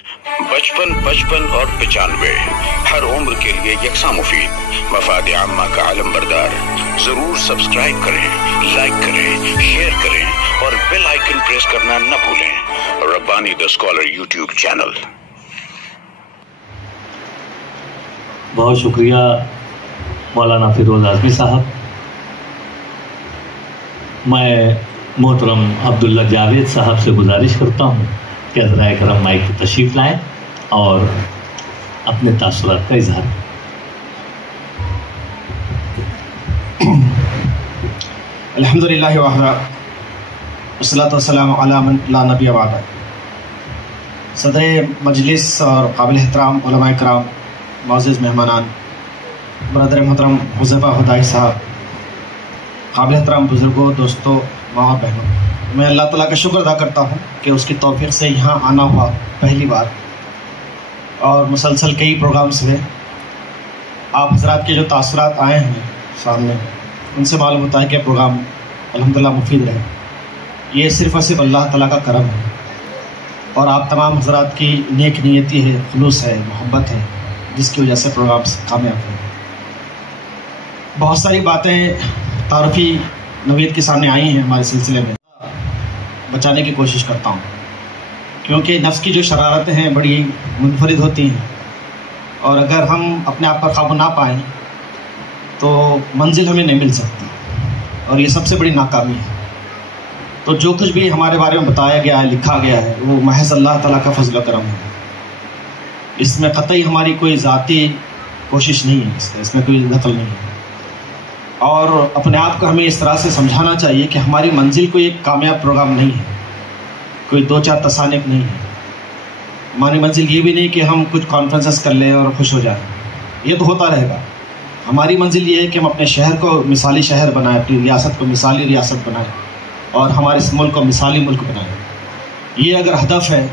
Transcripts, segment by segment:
55 55 اور 95 ہر عمر کے لیے یکساں مفید، مفاد عامہ کا علم بردار۔ ضرور سبسکرائب کریں، لائک کریں، شیئر کریں اور بیل آئیکن پریس کرنا نہ بھولیں۔ Rabbani the scholar YouTube channel. بہت شکریہ مولانا فیروز اعظمی صاحب۔ میں محترم عبداللہ جاوید صاحب سے گزارش کرتا ہوں کہ حضرائے کرم مائک کی تشریف لائیں اور اپنے تاثرات کا اظہار کریں۔ الحمدللہ وحدہ والصلاۃ والسلام علی من لا نبی بعدہ۔ صدر مجلس اور قابل احترام علماء کرام، معزز مہمانان، برادر محترم حذیفہ ہدائی صاحب، قابل احترام بزرگوں، دوستوں، ماں اور بہنوں، میں اللہ تعالیٰ کا شکر ادا کرتا ہوں کہ اس کی توفیق سے یہاں آنا ہوا پہلی بار، اور مسلسل کئی پروگرامز ہوئے۔ آپ حضرات کے جو تاثرات آئے ہیں سامنے، ان سے معلوم ہوتا ہے کہ پروگرام الحمدللہ مفید رہے۔ یہ صرف اور صرف اللہ تعالیٰ کا کرم ہے، اور آپ تمام حضرات کی نیک نیتی ہے، خلوص ہے، محبت ہے، جس کی وجہ سے پروگرامز کامیاب ہیں۔ بہت ساری باتیں تعارفی نوید کے سامنے آئی ہیں ہمارے سلسلے میں، بچانے کی کوشش کرتا ہوں، کیونکہ نفس کی جو شرارتیں ہیں بڑی منفرد ہوتی ہیں، اور اگر ہم اپنے آپ پر قابو نہ پائیں تو منزل ہمیں نہیں مل سکتی، اور یہ سب سے بڑی ناکامی ہے۔ تو جو کچھ بھی ہمارے بارے میں بتایا گیا ہے، لکھا گیا ہے، وہ محض اللہ تعالیٰ کا فضل و کرم ہے۔ اس میں قطعی ہماری کوئی ذاتی کوشش نہیں ہے، اس میں کوئی نقل نہیں ہے، اور اپنے آپ کو ہمیں اس طرح سے سمجھانا چاہیے کہ ہماری منزل کوئی ایک کامیاب پروگرام نہیں ہے، کوئی دو چار تصانیف نہیں ہے۔ ہماری منزل یہ بھی نہیں کہ ہم کچھ کانفرنسز کر لیں اور خوش ہو جائیں، یہ تو ہوتا رہے گا۔ ہماری منزل یہ ہے کہ ہم اپنے شہر کو مثالی شہر بنائیں، اپنی ریاست کو مثالی ریاست بنائیں، اور ہمارے اس ملک کو مثالی ملک بنائیں۔ یہ اگر ہدف ہے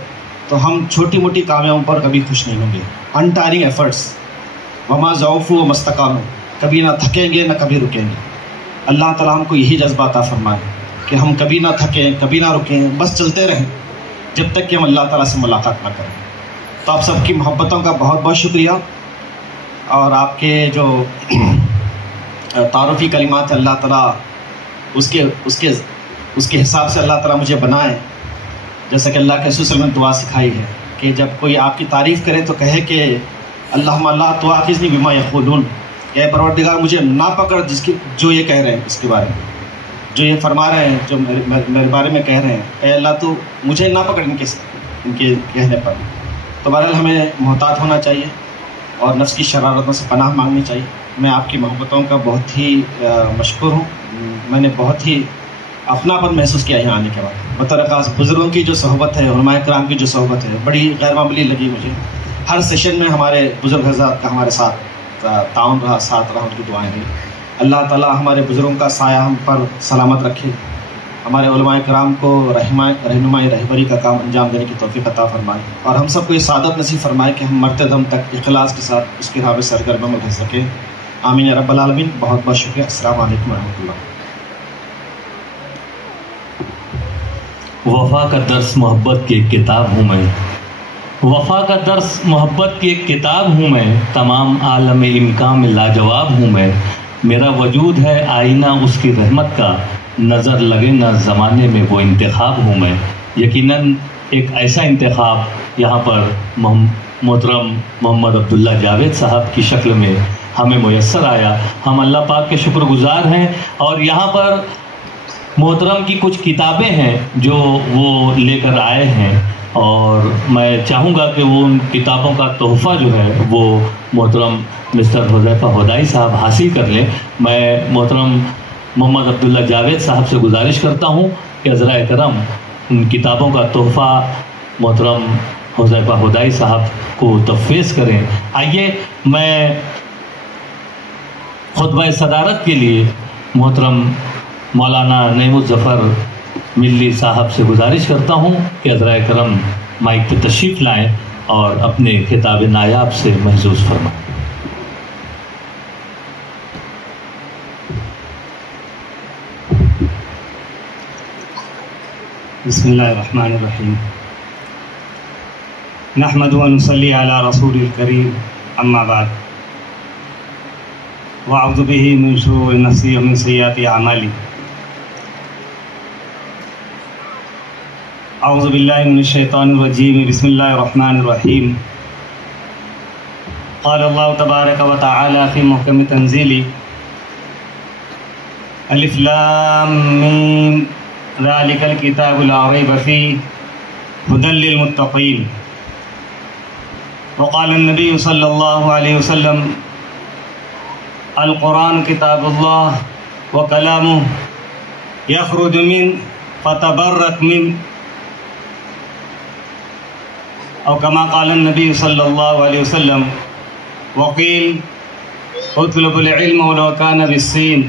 تو ہم چھوٹی موٹی کامیابیوں پر کبھی خوش نہیں ہوں گے۔ انٹائرنگ ایفرٹس، وما ضعفوا وما استقاموا، کبھی نہ تھکیں گے نہ کبھی رکیں گے۔ اللہ تعالیٰ ہم کو یہی جذبہ عطا فرمائے کہ ہم کبھی نہ تھکیں، کبھی نہ رکیں، بس چلتے رہیں جب تک کہ ہم اللہ تعالیٰ سے ملاقات نہ کریں۔ تو آپ سب کی محبتوں کا بہت بہت شکریہ، اور آپ کے جو تعارفی کلمات ہیں، اللہ تعالیٰ اس کے حساب سے اللہ تعالیٰ مجھے بنائے، جیسا کہ اللہ کے رسول صلی اللہ علیہ وسلم نے دعا سکھائی ہے کہ جب کوئی آپ کی تعریف کرے تو کہے کہ اللہم لا تؤاخذنی بما یقولون، کہ اے پروردگار مجھے نہ پکڑ جو یہ کہہ رہے ہیں، اس کے بارے میں جو یہ فرما رہے ہیں، جو میرے بارے میں کہہ رہے ہیں، اے اللہ تو مجھے نہ پکڑ ان کے کہنے پر۔ تو بہرحال ہمیں محتاط ہونا چاہیے اور نفس کی شرارتوں سے پناہ مانگنی چاہیے۔ میں آپ کی محبتوں کا بہت ہی مشکور ہوں۔ میں نے بہت ہی اپناپن محسوس کیا یہاں آنے کے بعد۔ بطور خاص بزرگوں کی جو صحبت ہے، علماء کرام کی جو صحبت ہے، بڑی غیر معمولی لگی مجھے۔ ہر سیشن میں ہمارے بزرگ حضرات کا ہمارے ساتھ تعاون رہا، ساتھ رہا، ان کی دعائیں دی۔ اللہ تعالیٰ ہمارے بزرگوں کا سایہ ہم پر سلامت رکھے، ہمارے علماء کرام کو رہنمائی رہبری کا کام انجام دینے کی توفیق عطا فرمائے، اور ہم سب کو یہ سعادت نصیب فرمائے کہ ہم مرتے دم تک اخلاص کے ساتھ اس کی راہ میں سرگرم رہ سکیں۔ آمین یا رب العالمین۔ بہت بہت شکریہ۔ السلام علیکم ورحمۃ اللہ۔ وفا کا درس محبت کی ایک کتاب ہوں میں، وفا کا درس محبت کی ایک کتاب ہوں میں، تمام عالم امکان میں لاجواب ہوں میں، میرا وجود ہے آئینہ اس کی رحمت کا، نظر لگے نہ زمانے میں وہ انتخاب ہوں میں۔ یقیناً ایک ایسا انتخاب یہاں پر محترم محمد عبداللہ جاوید صاحب کی شکل میں ہمیں میسر آیا۔ ہم اللہ پاک کے شکر گزار ہیں، اور یہاں پر محترم کی کچھ کتابیں ہیں جو وہ لے کر آئے ہیں، اور میں چاہوں گا کہ وہ ان کتابوں کا تحفہ جو ہے وہ محترم مسٹر حذیفہ ہدائی صاحب حاصل کر لیں۔ میں محترم محمد عبداللہ جاوید صاحب سے گزارش کرتا ہوں کہ حضرائے کرم ان کتابوں کا تحفہ محترم حذیفہ ہدائی صاحب کو تفویض کریں۔ آئیے میں خطبہ صدارت کے لیے محترم مولانا نعیم الظفر ملی صاحب سے گزارش کرتا ہوں کہ حضرائے کرم مائک پہ تشریف لائیں اور اپنے خطاب نایاب سے محظوظ فرمائیں۔ بسم اللہ الرحمن الرحیم۔ نحمد و نصلی علی رسول الکریم اما بعد واعوذ به من شرور نفسی و من سیئات اعمالی اعوذ باللہ من الشیطان الرجیم بسم اللہ الرحمن الرحیم قال اللہ تبارک و تعالی فی محکم تنزیلی الف لام میم ذالک الکتاب لا ریب فیہ ھدی للمتقین وقال النبی صلی اللہ علیہ وسلم القرآن کتاب اللہ و کلامہ یخرج من فتبرک من او کما قال النبی صلی اللہ علیہ وسلم وقیل اطلب العلم ولو کان بالصین.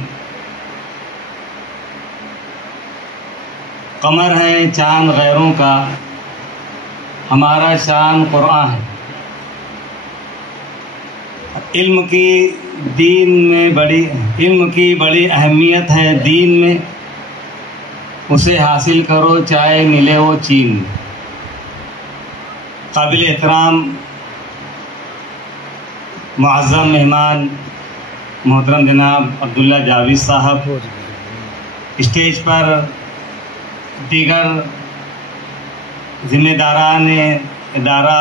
قمر ہے چاند غیروں کا، ہمارا چاند قرآن ہے. علم کی بڑی اہمیت ہے دین میں، اسے حاصل کرو چاہے ملے وہ چین. قابل احترام معظم مہمان محترم جناب عبداللہ جاوید صاحب، اسٹیج پر دیگر ذمہ داران ادارہ،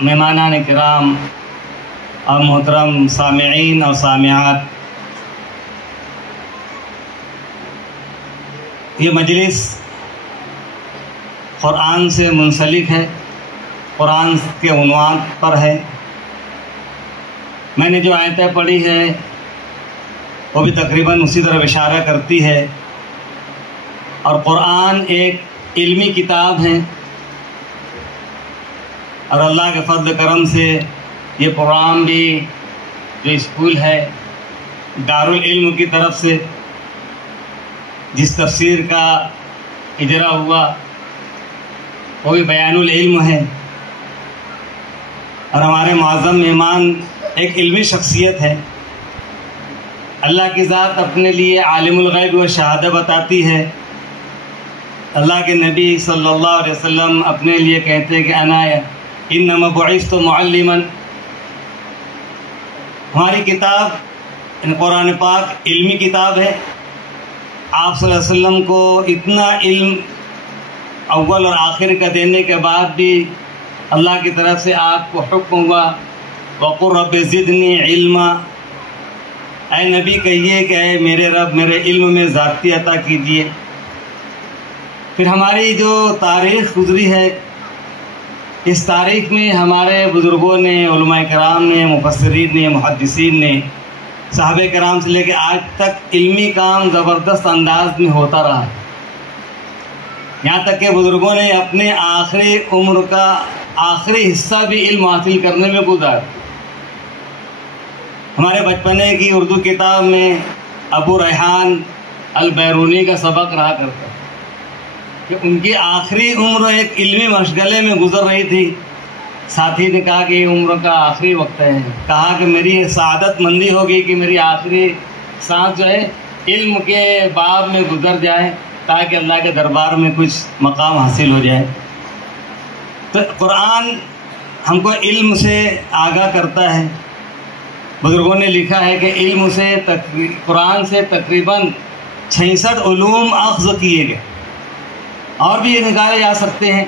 مہمانان کرام اور محترم سامعین اور سامعات، یہ مجلس قرآن سے منسلک ہے، قرآن کے عنوان پر ہے. میں نے جو آیتیں پڑھی ہے وہ بھی تقریباً اسی طرح اشارہ کرتی ہے. اور قرآن ایک علمی کتاب ہے، اور اللہ کے فضل کرم سے یہ پروگرام بھی جو اسکول ہے دارالعلم کی طرف سے جس تفسیر کا اجرا ہوا وہ بھی بیان العلم ہے. اور ہمارے معظم مہمان ایک علمی شخصیت ہے. اللہ کی ذات اپنے لیے عالم الغیب و شہادہ بتاتی ہے. اللہ کے نبی صلی اللہ علیہ وسلم اپنے لیے کہتے ہیں کہ انا انما بعثت معلما. ہماری کتاب قرآن پاک علمی کتاب ہے. آپ صلی اللہ علیہ وسلم کو اتنا علم اول اور آخر کا دینے کے بعد بھی اللہ کی طرف سے آپ کو حکم ہوا وقل رب زدنی علما. اے نبی کہیے کہ اے میرے رب میرے علم میں زیادتی عطا کیجیے. پھر ہماری جو تاریخ گزری ہے، اس تاریخ میں ہمارے بزرگوں نے، علماء کرام نے، مفسرین نے، محدثین نے، صحابہ کرام سے لے کے آج تک علمی کام زبردست انداز میں ہوتا رہا. یہاں تک کہ بزرگوں نے اپنے آخری عمر کا آخری حصہ بھی علم حاصل کرنے میں گزارا. ہمارے بچپنے کی اردو کتاب میں ابو ریحان البیرونی کا سبق رہا کرتا کہ ان کی آخری عمر ایک علمی مشغلے میں گزر رہی تھی. ساتھی نے کہا کہ یہ عمر کا آخری وقت ہے. کہا کہ میری سعادت مندی ہوگی کہ میری آخری سانس جو ہے علم کے باب میں گزر جائے تاکہ اللہ کے دربار میں کچھ مقام حاصل ہو جائے. تو قرآن ہم کو علم سے آگاہ کرتا ہے. بزرگوں نے لکھا ہے کہ علم سے قرآن سے تقریباً 66 علوم اخذ کیے گئے، اور بھی یہ نکالے جا سکتے ہیں.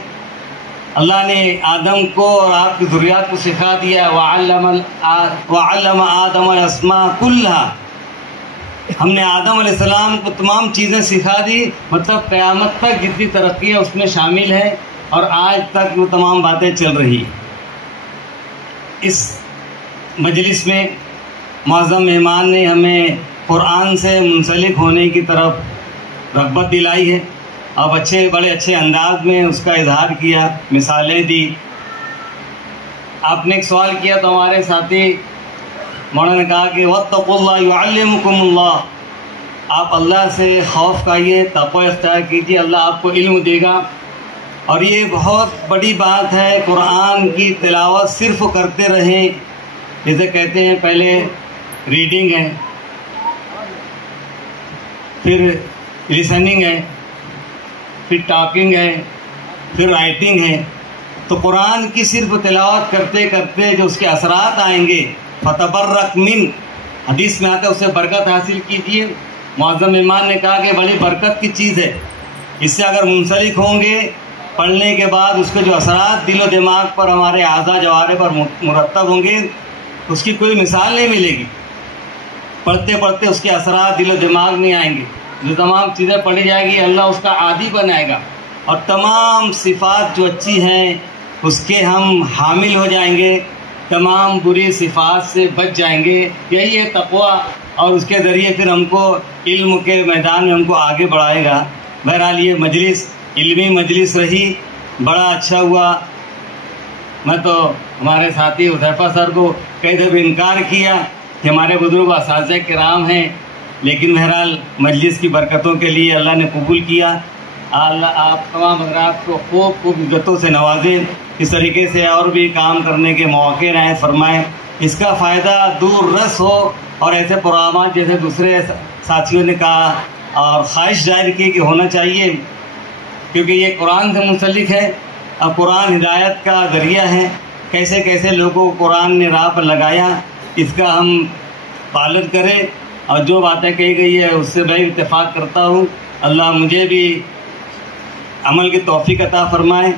اللہ نے آدم کو اور آپ کی ذریات کو سکھا دیا وعلم آدم الاسماء کلھا. ہم نے آدم علیہ السلام کو تمام چیزیں سکھا دی، مطلب قیامت تک جتنی ترقیاں اس میں شامل ہیں اور آج تک وہ تمام باتیں چل رہی. اس مجلس میں معظم مہمان نے ہمیں قرآن سے منسلک ہونے کی طرف رغبت دلائی ہے، اب بڑے اچھے انداز میں اس کا اظہار کیا، مثالیں دی. آپ نے ایک سوال کیا تو ہمارے ساتھی مولانا نے کہا کہ واتقوا اللہ یعلمکم اللہ. آپ اللہ سے خوف کھائیے، تقوی اختیار کیجیے، اللہ آپ کو علم دے گا. اور یہ بہت بڑی بات ہے، قرآن کی تلاوت صرف کرتے رہیں. جیسے کہتے ہیں پہلے ریڈنگ ہے، پھر لسننگ ہے، پھر ٹاکنگ ہے، پھر رائٹنگ ہے. تو قرآن کی صرف تلاوت کرتے کرتے جو اس کے اثرات آئیں گے، فتبرک من، حدیث میں آتا ہے اس سے برکت حاصل کیجیے. معظم امام نے کہا کہ بڑی برکت کی چیز ہے، اس سے اگر منسلک ہوں گے پڑھنے کے بعد اس کے جو اثرات دل و دماغ پر، ہمارے اعضاء جوارح پر مرتب ہوں گے، اس کی کوئی مثال نہیں ملے گی. پڑھتے پڑھتے اس کے اثرات دل و دماغ میں آئیں گے، جو تمام چیزیں پڑھی جائے گی اللہ اس کا عادی بنائے گا، اور تمام صفات جو اچھی ہیں اس کے ہم حامل ہو جائیں گے، تمام بری صفات سے بچ جائیں گے. یہی ہے تقویٰ، اور اس کے ذریعے پھر ہم کو علم کے میدان میں ہم کو آگے بڑھائے گا. بہرحال یہ مجلس علمی مجلس رہی، بڑا اچھا ہوا. میں تو ہمارے ساتھی حذیفہ سر کو کئی دفعہ انکار کیا کہ ہمارے بزرگ اساتذہ کرام ہیں، لیکن بہرحال مجلس کی برکتوں کے لیے اللہ نے قبول کیا. اللہ آپ تمام حضرات کو خوب عزتوں سے نوازے، اس طریقے سے اور بھی کام کرنے کے مواقع عنایت فرمائیں، اس کا فائدہ دور رس ہو. اور ایسے پروگرامات جیسے دوسرے ساتھیوں نے کہا اور خواہش ظاہر کی کہ ہونا چاہیے، کیونکہ یہ قرآن سے منسلک ہے. اب قرآن ہدایت کا ذریعہ ہے، کیسے کیسے لوگوں کو قرآن نے راہ پر لگایا، اس کا ہم پالن کریں. اور جو باتیں کہی گئی ہے اس سے میں اتفاق کرتا ہوں. اللہ مجھے بھی عمل کی توفیق عطا فرمائے،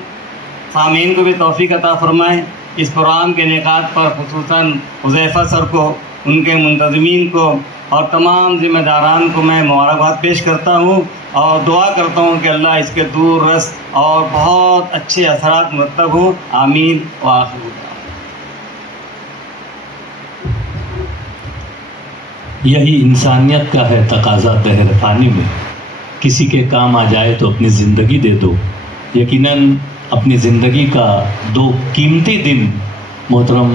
سامعین کو بھی توفیق عطا فرمائے. اس پروگرام کے انعقاد پر خصوصاً حذیفہ سر کو، ان کے منتظمین کو اور تمام ذمہ داران کو میں مبارکباد پیش کرتا ہوں، اور دعا کرتا ہوں کہ اللہ اس کے دور رس اور بہت اچھے اثرات مرتب ہوں. آمین وآخر. یہی انسانیت کا ہے تقاضا دہر فانی میں، کسی کے کام آ جائے تو اپنی زندگی دے دو. یقیناً اپنی زندگی کا 2 قیمتی دن محترم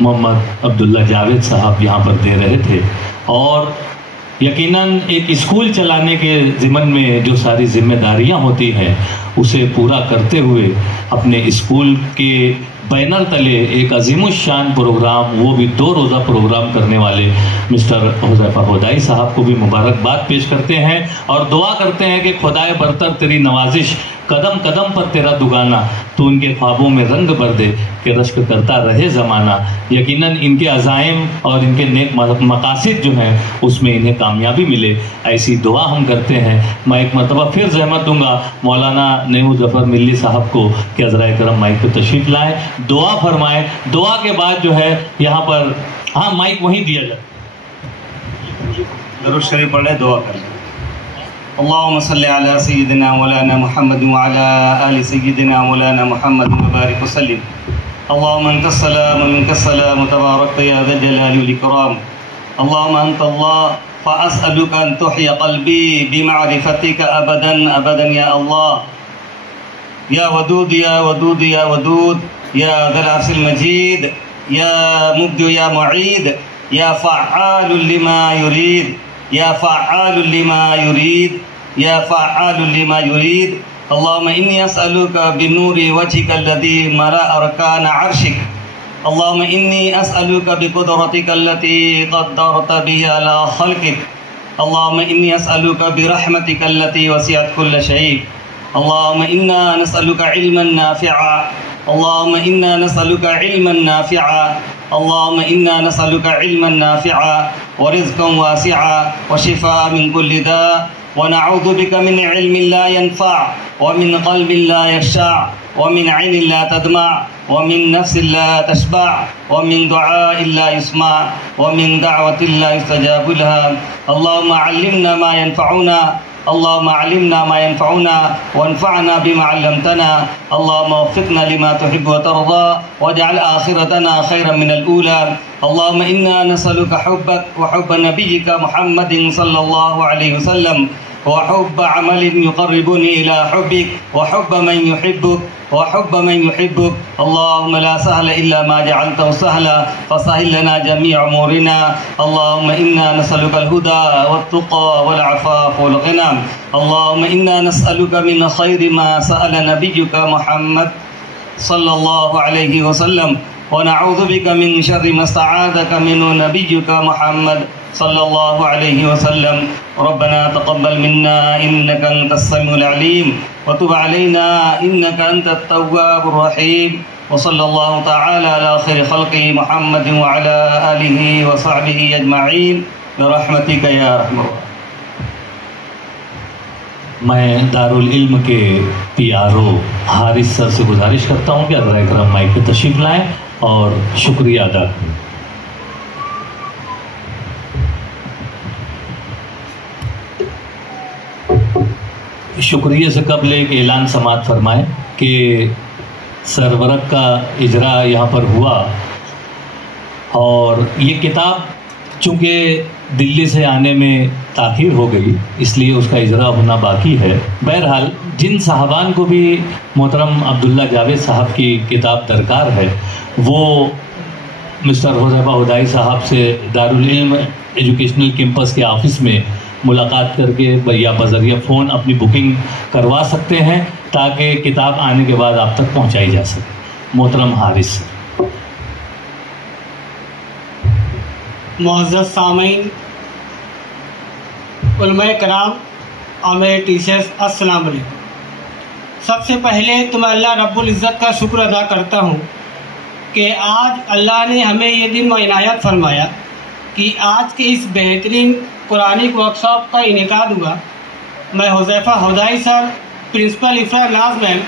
محمد عبداللہ جاوید صاحب یہاں پر دے رہے تھے، اور یقیناً ایک اسکول چلانے کے ضمن میں جو ساری ذمہ داریاں ہوتی ہیں اسے پورا کرتے ہوئے اپنے اسکول کے بینر تلے ایک عظیم الشان پروگرام، وہ بھی 2 روزہ پروگرام کرنے والے مسٹر حذیفہ حدائی صاحب کو بھی مبارکباد پیش کرتے ہیں، اور دعا کرتے ہیں کہ خدائے برتر تیری نوازش قدم قدم پر تیرا دگانا، تو ان کے خوابوں میں رنگ بھر دے کہ رشک کرتا رہے زمانہ. یقیناً ان کے عزائم اور ان کے نیک مقاصد جو ہیں اس میں انہیں کامیابی ملے، ایسی دعا ہم کرتے ہیں. میں ایک مرتبہ پھر زحمت دوں گا مولانا نیمو ظفر ملی صاحب کو کہ حضرائے کرم مائک پہ تشریف لائیں، دعا فرمائیں. دعا کے بعد جو ہے یہاں پر مائک وہیں دیا جائے، درود شریف پڑھے، دعا کریں. اللهم صل على سيدنا مولانا محمد وعلى آل سيدنا مولانا محمد وبارك وسلم. اللهم أنت السلام ومنك السلام تبارك يا ذا الجلال والإكرام. اللهم أنت الله فأسألك أن تحيي قلبي بمعرفتك أبدا أبدا يا الله. يا ودود يا ودود يا ودود يا ذا العرش المجيد، يا مبدع يا معيد، يا فعال لما يريد، يا فعال لما يريد، يا فعال لما يريد. اللهم إني أسألك بنور وجهك الذي ملأ أركان عرشك. اللهم إني أسألك بقدرتك التي قدرت بها على خلقك. اللهم إني أسألك برحمتك التي وسعت كل شيء. اللهم إنا نسألك علما نافعا. اللهم إنا نسألك علما نافعا. اللهم إنا نسألك علما نافعا ورزقا واسعا وشفاء من كل داء، ونعوذ بك من علم لا ينفع ومن قلب لا يخشع ومن عين لا تدمع ومن نفس لا تشبع ومن دعاء لا يسمع ومن دعوة لا يستجاب لها. اللهم علمنا ما ينفعنا. اللهم علمنا ما ينفعنا وانفعنا بما علمتنا. اللهم وفقنا لما تحب وترضى واجعل آخرتنا خيرا من الأولى. اللهم إنا نسألك حبك وحب نبيك محمد صلى الله عليه وسلم، وحب عمل يقربني إلى حبك، وحب من يحبك، وحب من يحبك. اللهم لا سهل إلا ما جعلته سهلا فسهل لنا جميع أمورنا. اللهم إنا نسألك الهدى والتقى والعفاف والغنى. اللهم إنا نسألك من خير ما سأل نبيك محمد صلى الله عليه وسلم، ونعوذ بك من شر ما استعاذك منه نبيك محمد صلى الله عليه وسلم. ربنا تقبل منا إنك أنت السميع العليم، وتب علينا إنك أنت التواب الرحيم وصلى الله تعالى على خير خلقه محمد وعلى آله وصحبه أجمعين برحمتك يا أرحم الراحمين. میں دارالعلم کے PRO حارث سر سے گزارش کرتا ہوں کہ حضرائے کرام مائک پہ تشریف لائیں اور شکریہ ادا کریں. شکریہ سے قبل ایک اعلان سماعت فرمائیں کہ سرورق کا اجرا یہاں پر ہوا اور یہ کتاب چونکہ دلی سے آنے میں تاخیر ہو گئی اس لیے اس کا اجرا ہونا باقی ہے. بہرحال جن صاحبان کو بھی محترم عبداللہ جاوید صاحب کی کتاب درکار ہے وہ مسٹر حذیفہ ہدائی صاحب سے دارالعلم ایجوکیشنل کیمپس کے آفس میں ملاقات کر کے یا بذریعہ فون اپنی بکنگ کروا سکتے ہیں تاکہ کتاب آنے کے بعد آپ تک پہنچائی جا سکے. محترم حارث. معزز سامعین، علماء کرام اور میرے ٹیچرز، السلام علیکم. سب سے پہلے تو میں اللہ رب العزت کا شکر ادا کرتا ہوں کہ آج اللہ نے ہمیں یہ دن عنایت فرمایا کہ آج کے اس بہترین قرآنک ورکشاپ کا انعقاد ہوا. میں حذیفہ ہدائی سر، پرنسپل افرا ناز میم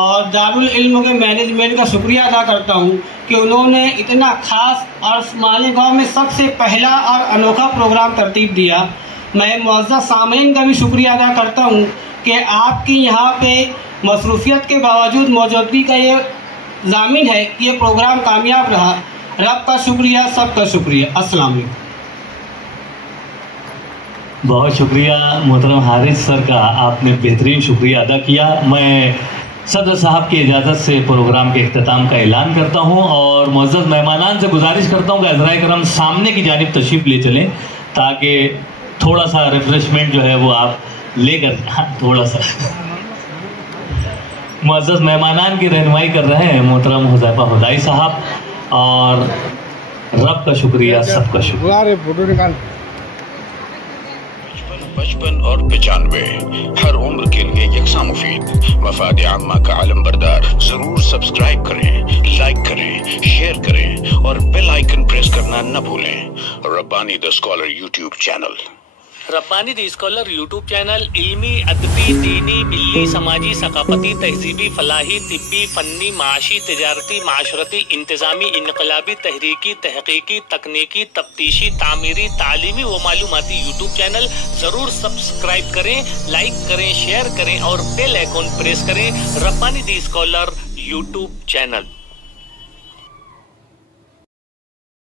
اور دارالعلم کے مینجمنٹ کا شکریہ ادا کرتا ہوں کہ انہوں نے اتنا خاص اور مالیگاؤں میں سب سے پہلا اور انوکھا پروگرام ترتیب دیا. میں معزز سامعین کا بھی شکریہ ادا کرتا ہوں کہ آپ کی یہاں پہ مصروفیت کے باوجود موجودگی کا یہ ضامن ہے کہ یہ پروگرام کامیاب رہا. رب کا شکریہ، سب کا شکریہ. السلام علیکم. بہت شکریہ محترم حارث سر کا، آپ نے بہترین شکریہ ادا کیا. میں صدر صاحب کی اجازت سے پروگرام کے اختتام کا اعلان کرتا ہوں اور معزز مہمانان سے گزارش کرتا ہوں کہ حضرائے کرام سامنے کی جانب تشریف لے چلیں تاکہ تھوڑا سا ریفریشمنٹ جو ہے وہ آپ لے کر تھوڑا سا. معزز مہمانان کی رہنمائی کر رہے ہیں محترم حذیفہ ہدائی صاحب اور رب کا شکریہ، سب کا شکریہ. 55 اور 95 ہر عمر کے لیے یکساں مفید. مفاد عامہ کا علم بردار. ضرور سبسکرائب کریں، لائک کریں، شیئر کریں اور بیل آئیکن پریس کرنا نہ بھولیں. Rabbani the scholar YouTube channel. Rabbani the scholar YouTube channel علمی، ادبی، دینی، ملی، سماجی، ثقافتی، تہذیبی، فلاحی، طبی، فنی، معاشی، تجارتی، معاشرتی، انتظامی، انقلابی، تحریکی، تحقیقی، تکنیکی، تفتیشی، تعمیری، تعلیمی و معلوماتی یوٹیوب چینل. ضرور سبسکرائب کریں، لائک کریں، شیئر کریں اور بیل آئیکن پریس کریں. ربانی دی اسکالر یوٹیوب چینل.